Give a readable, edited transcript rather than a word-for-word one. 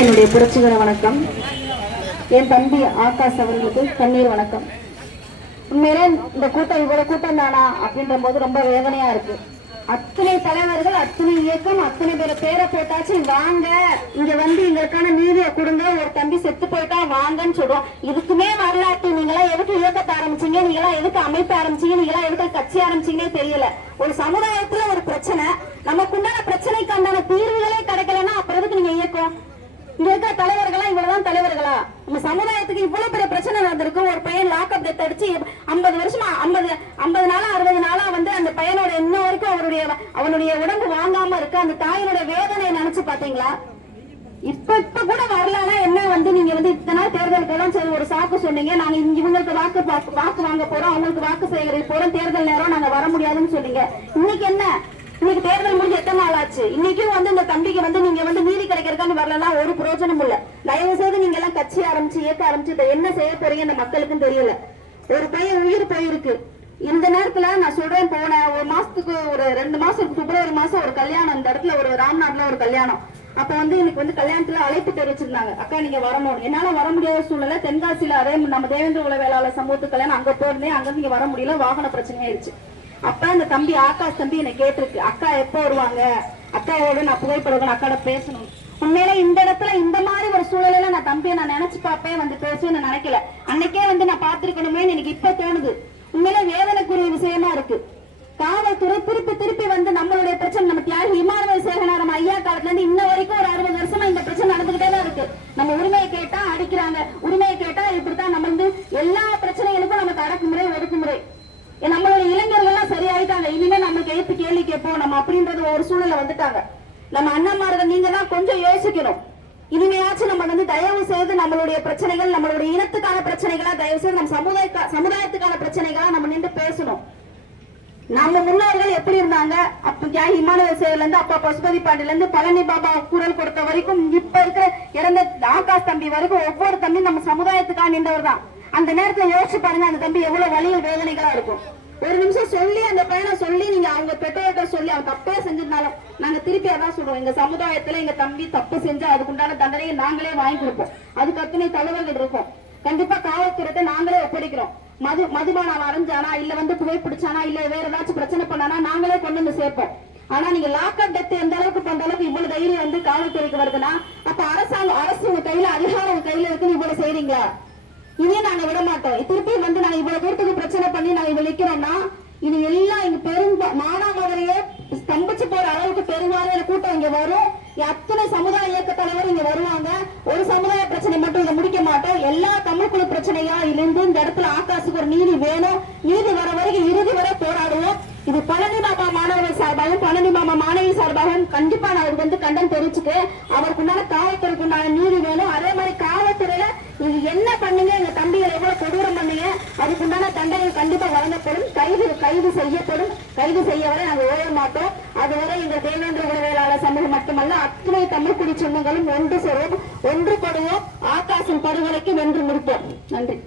என்னுடைய புரட்சிகர வணக்கம். என் தம்பி ஆகாஷ் அவர்களுக்கு கண்ணீர் வணக்கம். உண்மையிலே இந்த கூட்டம் இவ்வளவு கூட்டம் தானா அப்படின்ற போது ரொம்ப வேதனையா இருக்கு. அத்தனை தலைவர்கள், அத்தனை இயக்கம், அத்தனை பேரை போட்டாச்சு. வாங்க இங்க வந்து எங்களுக்கான நீதியை கொடுங்க, ஒரு தம்பி செத்து போயிட்டா வாங்கன்னு சொல்றோம். இதுக்குமே வரலாற்று நீங்களா எதுக்கு இயக்கத்தை ஆரம்பிச்சீங்க, நீங்களா எதுக்கு அமைப்பு ஆரம்பிச்சீங்க, நீங்களா எதுக்கு கட்சி ஆரம்பிச்சீங்கன்னே தெரியல. ஒரு சமுதாயத்துல ஒரு பிரச்சனை, நமக்குண்டான பிரச்சனைக்கு அண்டான தீர்வுகளே கிடைக்கலன்னா அப்புறம் எதுக்கு நீங்க இயக்கம்? இங்க இருக்க தலைவர்களா இவ்வளவுதான் தலைவர்களா? நம்ம சமுதாயத்துக்கு இவ்வளவு பெரிய பிரச்சனை நடந்திருக்கு. ஒரு பையன் லாக்அப் டெத் அடிச்சு 50 வருஷமா 50 நாளா 60 நாளா வந்து அந்த பையனோட இன்ன வரைக்கும் அவனுடைய உடம்பு வாங்காம இருக்கு. அந்த தாயினோட வேதனையை நினைச்சு பாத்தீங்களா? இப்ப கூட வரலன்னா என்ன வந்து நீங்க வந்து இத்தனை தேர்தலுக்கு எல்லாம் சரி ஒரு சாக்கு சொன்னீங்க. நாங்க இவங்களுக்கு வாக்கு வாங்க போறோம், அவங்களுக்கு வாக்கு சேகரிக்க போறோம், தேர்தல் நேரம் நாங்க வர முடியாதுன்னு சொன்னீங்க. இன்னைக்கு என்ன? இன்னைக்கு தேர்தல் முடிஞ்சு எத்தனை நாள் ஆச்சு? இன்னைக்கும் வந்து இந்த தம்பிக்கு வந்து நீங்க வந்து நீதி கிடைக்கிறதுக்கான வரலன்னா ஒரு பிரயோஜனம் இல்ல. தயவு செய்து நீங்க எல்லாம் கட்சி ஆரம்பிச்சு இயக்க ஆரம்பிச்சு என்ன செய்ய போறீங்க இந்த மக்களுக்கும் தெரியல. ஒரு பையன் உயிர் போயிருக்கு. இந்த நேரத்துல நான் சொல்றேன், போன ஒரு மாசத்துக்கு ஒரு 2 மாசம் பிப்ரவரி மாசம் ஒரு கல்யாணம், இந்த இடத்துல ஒரு ராம்நாட்ல ஒரு கல்யாணம். அப்ப வந்து எனக்கு வந்து கல்யாணத்துல அழைப்பு தெரிவிச்சிருந்தாங்க, அக்கா நீங்க வரணும். என்னால வர முடியாத சூழ்நிலை. தென்காசியில அதே நம்ம தேவேந்திர குல வேளாளர் சமூகத்து கல்யாணம், அங்க போயிருந்தேன். அங்க நீங்க வர முடியல, வாகன பிரச்சனையாயிருச்சு. அப்ப அந்த தம்பி ஆகாஷ் தம்பி என்னை கேட்டிருக்கு, அக்கா எப்போ வருவாங்க, அக்காவோட நான் புகைப்படம் அக்காட பேசணும். உண்மையில இந்த இடத்துல இந்த மாதிரி ஒரு சூழல நான் தம்பியை நான் நினைச்சு பார்ப்பேன், வந்து பேசுவேன்னு நினைக்கல. அன்னைக்கே வந்து நான் பார்த்திருக்கணுமே எனக்கு இப்ப தோணுது. உண்மையில வேதனைக்குரிய விஷயமா இருக்கு. காவல்துறை திருப்பி வந்து நம்மளுடைய பிரச்சனை, நம்ம தியாகி இமானுவேல் சேகனாரம் ஐயா காலத்துல இருந்து இன்ன வரைக்கும் ஒரு 60 வருஷமா இந்த பிரச்சனை நடந்துகிட்டே தான் இருக்கு. நம்ம உரிமையை கேட்டா அடிக்கிறாங்க, உரிமையை கேட்டா இப்படித்தான். நம்ம வந்து எல்லா பிரச்சனைகளுக்கும் நமக்கு அடக்குமுறை ஒடுக்குமுறை. நம்மளுடைய இளைஞர்கள் எல்லாம் சரியாயிட்டாங்க, இனிமே நமக்கு எழுத்து கேள்வி கேட்போம் நம்ம அப்படின்றது ஒரு சூழ்நிலை வந்துட்டாங்க. நம்ம அண்ணன்மார்கள் நீங்க தான் கொஞ்சம் யோசிக்கணும். இனிமையாச்சும் நம்ம வந்து தயவு செய்து நம்மளுடைய பிரச்சனைகள், நம்மளுடைய இனத்துக்கான பிரச்சனைகளா, தயவு செய்து நம்ம சமுதாயத்துக்கான பிரச்சனைகளா நம்ம நின்று பேசணும். நம்ம முன்னோர்கள் எப்படி இருந்தாங்க, அப்ப இமானுவேல் சேகர்ல இருந்து அப்பா பசுபதி பாண்டியில இருந்து பழனி பாபா குரல் கொடுத்த வரைக்கும் இப்ப இருக்கிற இறந்த ஆகாஷ் தம்பி வரைக்கும் ஒவ்வொரு தம்பி நம்ம சமுதாயத்துக்காக நின்றவர் தான். அந்த நேரத்துல யோசிச்சு பாருங்க, அந்த தம்பி எவ்வளவு வலியல் வேதனைகளா இருக்கும். ஒரு நிமிஷம் சொல்லி அந்த பையனை சொல்லி நீங்க அவங்க பெற்றோர்கிட்ட சொல்லி அவன் தப்பே செஞ்சிருந்தாலும் நாங்க திருப்பி அதான் சொல்றோம், எங்க சமுதாயத்துல எங்க தம்பி தப்பு செஞ்சா அதுக்குண்டான தண்டனையை நாங்களே வாங்கி கொடுப்போம். அதுக்கு அத்தனை தலைவர்கள் இருக்கும். கண்டிப்பா காவல்துறையை நாங்களே ஒப்படைக்கிறோம். மதுபானம் அரைஞ்சானா இல்ல வந்து புகைப்பிடிச்சானா இல்ல வேற ஏதாச்சும் பிரச்சனை பண்ணானா நாங்களே கொண்டு வந்து சேர்ப்போம். ஆனா நீங்க லாக்அப் டெத் எந்த அளவுக்கு பண்ற அளவுக்கு இவ்வளவு தைரியம் வந்து காவல்துறைக்கு வருதுன்னா அப்ப அரசு உங்க கையில, அதிகாரம் உங்க கையில இருக்குன்னு இவ்வளவு செய்றீங்களா? இனி நாங்க விட மாட்டோம். திருப்பி வந்து நாங்க இவ்வளவு தூரத்துக்கு பிரச்சனை பண்ணி நாங்க இவ்வளவு நிக்கிறோம்னா இது எல்லாம் இங்க மானாமதுரையே ஸ்தம்பிச்சு போற அளவுக்கு பெரும்பாலான கூட்டம் இங்க வரும். அத்தனை சமுதாய இயக்க தலைவர் இங்க வருவாங்க. ஒரு சமுதாய பிரச்சனை மட்டும் இங்க முடிக்க மாட்டோம். எல்லா தமிழ் குழு பிரச்சனையா இருந்து இந்த இடத்துல ஆகாசுக்கு ஒரு நீதி வேணும். நீதி வர வரைக்கும் இறுதி வரை போராடுவோம். இது பழனி மாமா மாணவர்கள் சார்பாகவும் பழனி மாமா மாணவி சார்பாகவும் கண்டிப்பா நான் அவருக்கு வந்து கண்டம் தெரிவிச்சுட்டு அவருக்குண்டான காவல்துறைக்கு உண்டான நீதி வேணும். அதே மாதிரி காவல்துறையில நீங்க என்ன பண்ணீங்க, எங்க தம்பிகளை எவ்வளவு கொடூரம் பண்ணீங்க, அதுக்குண்டான தண்டனை கண்டிப்பா வழங்கப்படும். கைது செய்யப்படும். கைது செய்ய வரை நாங்க ஓய மாட்டோம். அதுவரை எங்க தேவேந்திர குல வேளாளர் சமூகம் மட்டுமல்ல அத்தனை தமிழ் குடி சொந்தங்களும் ஒன்று சேருவோம், ஒன்று படுவோம், ஆகாசின் படுகொலைக்கு வென்று முடிப்போம். நன்றி.